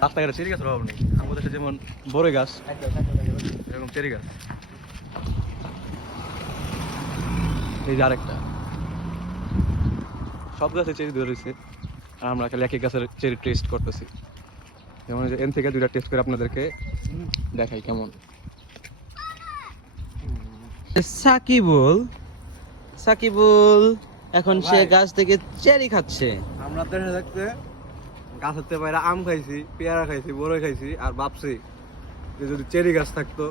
রাস্তাঘাটে চেরি গাছের অভাব নেই। আমাদের দেশে যেমন বড়ই গাছ, এরকম চেরি গাছ। এই যে আরেকটা, সব গাছে চেরি ধরেছে আর আমরা খালি এক এক গাছের চেরি টেস্ট করতেছি। যেমন এন থেকে দুইটা টেস্ট করে আপনাদেরকে দেখাই কেমন। সাকিবুল সাকিবুল এখন সে গাছ থেকে চেরি খাচ্ছে। আমরা দেশে থাকতে গাছের বাইরে আম খাইছি, পেয়ারা খাইছি, বড়ই খাইছি, আর ভাবছি যে যদি চেরি গাছ থাকতো,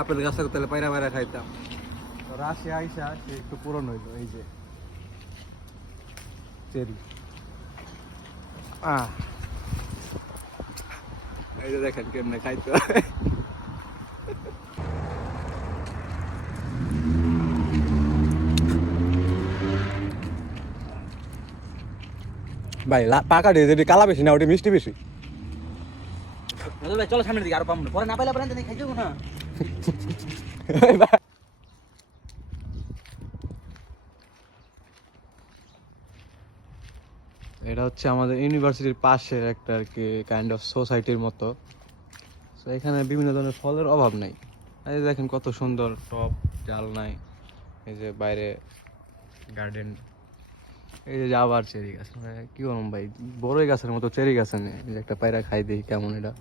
আপেল গাছ থাকতো, তাহলে পায়রা পায়রা খাইতাম। তো রাশিয়া আইসা সে একটু পূরণ হইলো। এই যে চেরি, এই যে দেখেন কেমনে খাইতে হয়। ভাই পাকা দিয়ে যদি কালা বেশি না, ওটা মিষ্টি বেশি। ভাই চলো সামনের দিকে, আরো পাবো পরে না পাইলে পরে খাই যাবো না। এটা হচ্ছে আমাদের ইউনিভার্সিটির পাশে একটা আর কি কাইন্ড অফ সোসাইটির মতো। তো এখানে বিভিন্ন ধরনের ফলের অভাব নেই। এই দেখেন কত সুন্দর টব, জাল নাই, এই যে বাইরে গার্ডেন, এই যে আবার চেরি গাছ। মানে কি বলবো ভাই, বড়ই গাছের মতো চেরি গাছে নেই। এই যে একটা পায়রা খাই দেখি কেমন এটা।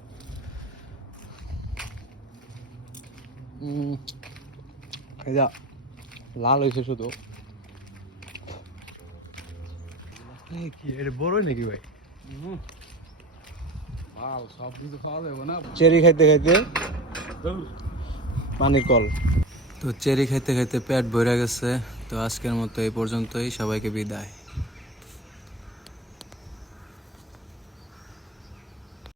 এই যা লাল হয়েছে শুধু। কি এটা বড়ই নাকি ভাই? সব কিছু খাওয়া যাবে না। চেরি খাইতে খাইতে পানির কল। তো চেরি খাইতে খাইতে পেট ভরে গেছে। তো আজকের মতো এই পর্যন্তই, সবাইকে বিদায়।